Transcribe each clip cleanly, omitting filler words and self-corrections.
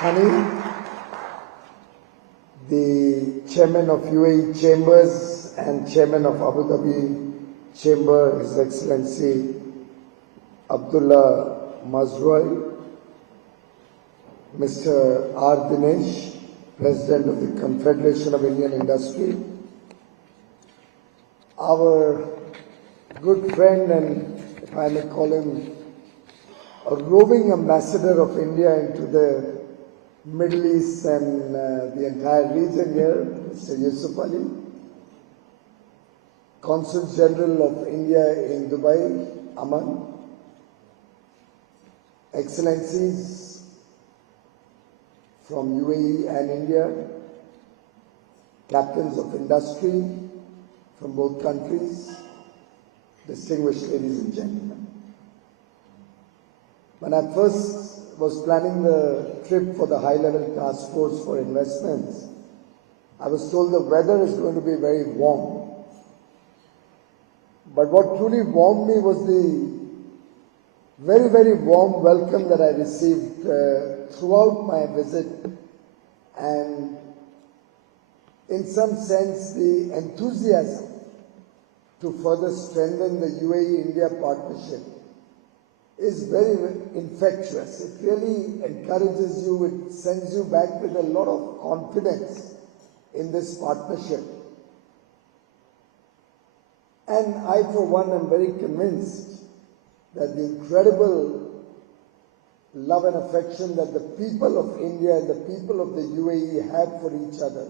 Honey, the Chairman of UAE Chambers and Chairman of Abu Dhabi Chamber, His Excellency Abdullah Mazrui, Mr. R. Dinesh, President of the Confederation of Indian Industry, our good friend and, if I may call him, a roving ambassador of India into the Middle East and the entire region here, Mr. Yusuf Ali, Consul General of India in Dubai, Aman, Excellencies from UAE and India, Captains of Industry from both countries, distinguished ladies and gentlemen. When I first was planning the trip for the high-level task force for investments, I was told the weather is going to be very warm. But what truly warmed me was the very, very warm welcome that I received throughout my visit, and in some sense the enthusiasm to further strengthen the UAE-India partnership is very infectious. It really encourages you, it sends you back with a lot of confidence in this partnership. And I, for one, am very convinced that the incredible love and affection that the people of India and the people of the UAE have for each other,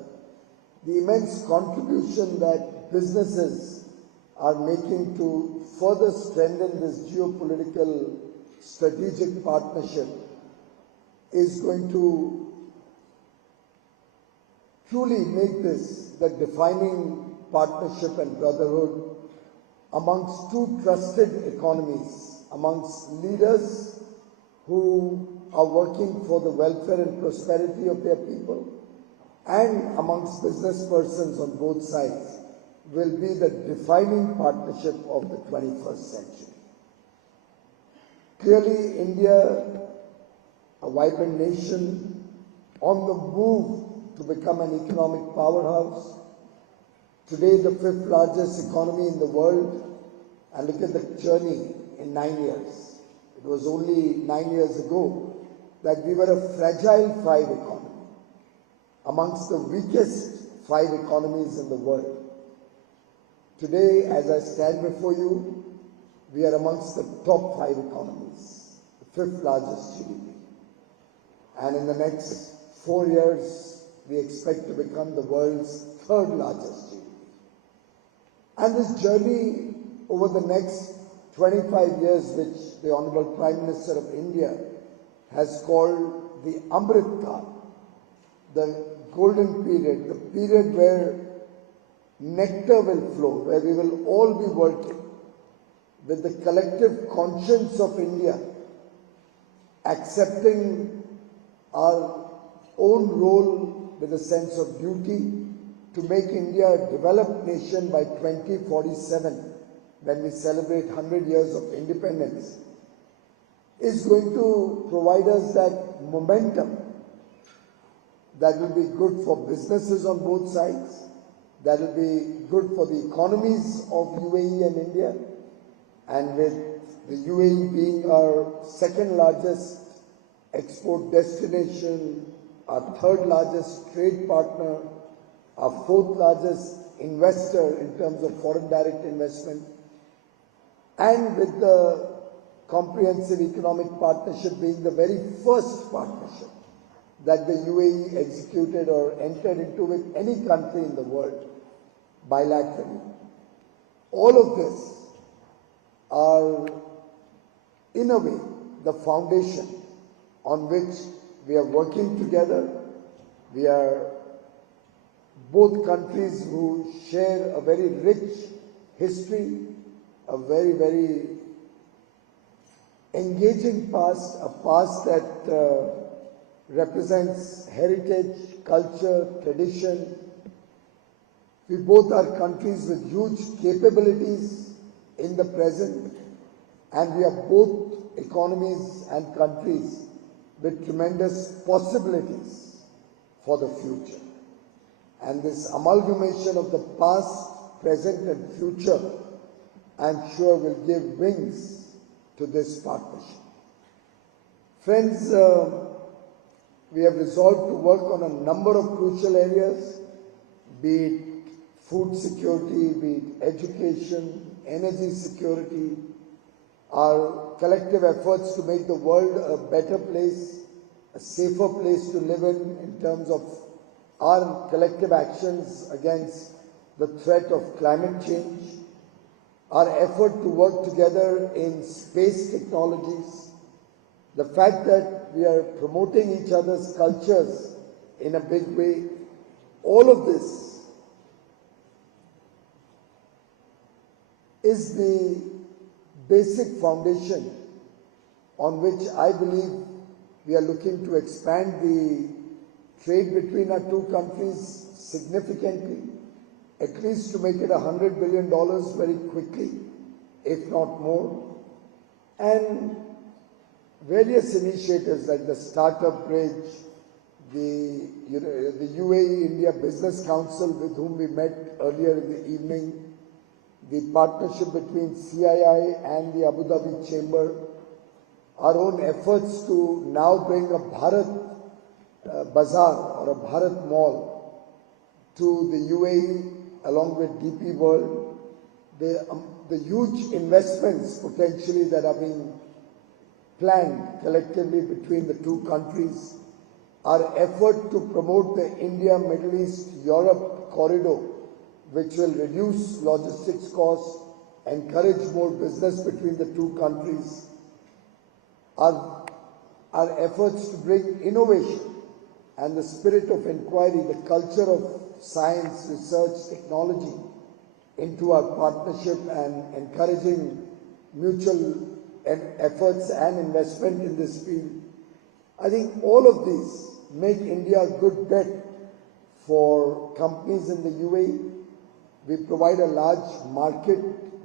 the immense contribution that businesses are making to further strengthen this geopolitical strategic partnership is going to truly make this the defining partnership and brotherhood amongst two trusted economies, amongst leaders who are working for the welfare and prosperity of their people, and amongst business persons on both sides, will be the defining partnership of the 21st century. Clearly, India, a vibrant nation, on the move to become an economic powerhouse, today the fifth largest economy in the world, and look at the journey in 9 years. It was only 9 years ago that we were a fragile five economy, amongst the weakest five economies in the world. Today, as I stand before you, we are amongst the top five economies, the fifth largest GDP. And in the next 4 years, we expect to become the world's third largest GDP. And this journey over the next 25 years, which the Honorable Prime Minister of India has called the Amrit Kal, the golden period, the period where nectar will flow, where we will all be working with the collective conscience of India, accepting our own role with a sense of duty to make India a developed nation by 2047, when we celebrate 100 years of independence, is going to provide us that momentum that will be good for businesses on both sides, that will be good for the economies of UAE and India, and with the UAE being our second largest export destination, our third largest trade partner, our fourth largest investor in terms of foreign direct investment, and with the comprehensive economic partnership being the very first partnership that the UAE executed or entered into with any country in the world bilaterally. All of this are, in a way, the foundation on which we are working together. We are both countries who share a very rich history, a very, very engaging past, a past that represents heritage, culture, tradition. We both are countries with huge capabilities in the present, and we are both economies and countries with tremendous possibilities for the future. And this amalgamation of the past, present and future, I'm sure will give wings to this partnership. Friends, we have resolved to work on a number of crucial areas, be it food security, be it education, energy security, our collective efforts to make the world a better place, a safer place to live in terms of our collective actions against the threat of climate change, our effort to work together in space technologies, the fact that we are promoting each other's cultures in a big way, all of this is the basic foundation on which I believe we are looking to expand the trade between our two countries significantly, at least to make it $100 billion very quickly, if not more. And various initiatives like the Startup Bridge, the UAE India Business Council with whom we met earlier in the evening, the partnership between CII and the Abu Dhabi Chamber, our own efforts to now bring a Bharat Bazaar or a Bharat Mall to the UAE along with DP World, the huge investments potentially that are being planned collectively between the two countries, our effort to promote the India, Middle East, Europe corridor, which will reduce logistics costs, encourage more business between the two countries, our efforts to bring innovation and the spirit of inquiry, the culture of science, research, technology into our partnership and encouraging mutual efforts and investment in this field. I think all of these make India a good bet for companies in the UAE. We provide a large market,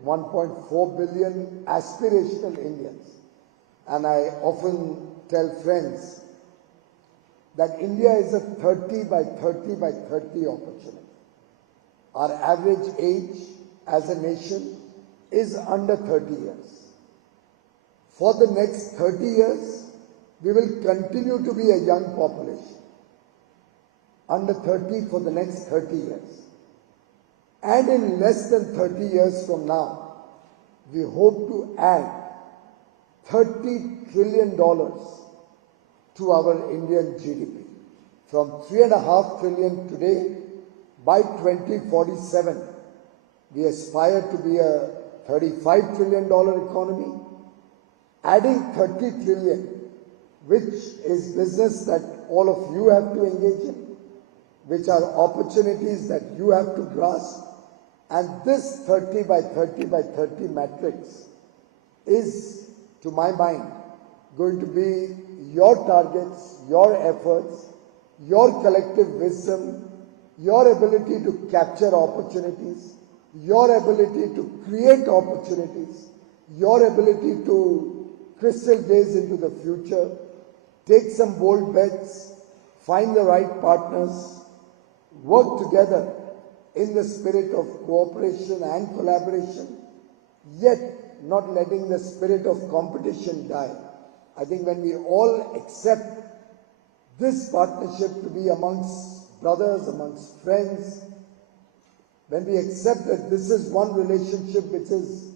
1.4 billion aspirational Indians. And I often tell friends that India is a 30 by 30 by 30 opportunity. Our average age as a nation is under 30 years. For the next 30 years, we will continue to be a young population, under 30 for the next 30 years. And in less than 30 years from now, we hope to add $30 trillion to our Indian GDP. From $3.5 trillion today, by 2047, we aspire to be a $35 trillion economy, adding 30 trillion, which is business that all of you have to engage in, which are opportunities that you have to grasp. And this 30 by 30 by 30 matrix is, to my mind, going to be your targets, your efforts, your collective wisdom, your ability to capture opportunities, your ability to create opportunities, your ability to crystal gaze into the future, take some bold bets, find the right partners, work together in the spirit of cooperation and collaboration, yet not letting the spirit of competition die. I think when we all accept this partnership to be amongst brothers, amongst friends, when we accept that this is one relationship which is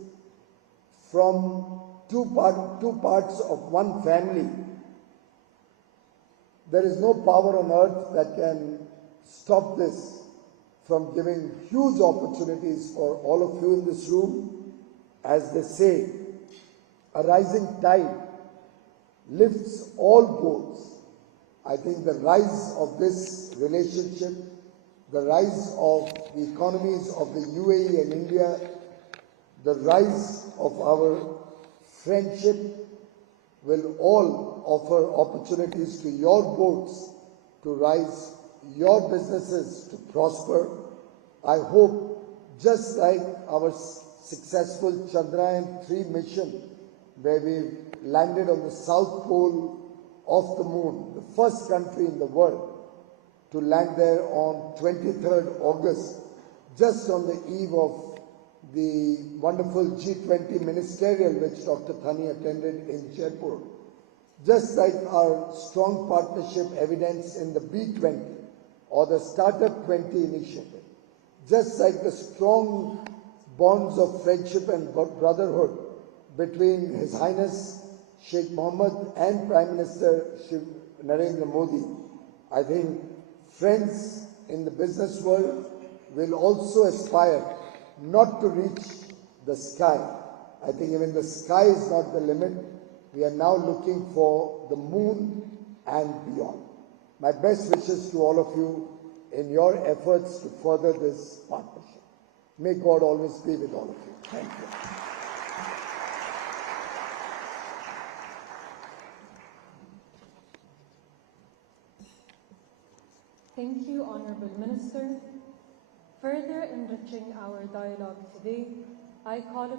from two parts of one family, there is no power on earth that can stop this from giving huge opportunities for all of you in this room. As they say, a rising tide lifts all boats. I think the rise of this relationship, the rise of the economies of the UAE and India, the rise of our friendship will all offer opportunities to your boats to rise, your businesses to prosper. I hope, just like our successful Chandrayaan-3 mission, where we landed on the south pole of the moon, the first country in the world to land there on 23rd August, just on the eve of the wonderful G20 ministerial which Dr. Thani attended in Jaipur. Just like our strong partnership evidenced in the B20 or the Startup 20 initiative, just like the strong bonds of friendship and brotherhood between His Highness Sheikh Mohammed and Prime Minister Narendra Modi, I think friends in the business world will also aspire not to reach the sky. I think even the sky is not the limit. We are now looking for the moon and beyond. My best wishes to all of you in your efforts to further this partnership. May God always be with all of you. Thank you. Thank you, Honourable Minister. Further enriching our dialogue today, I call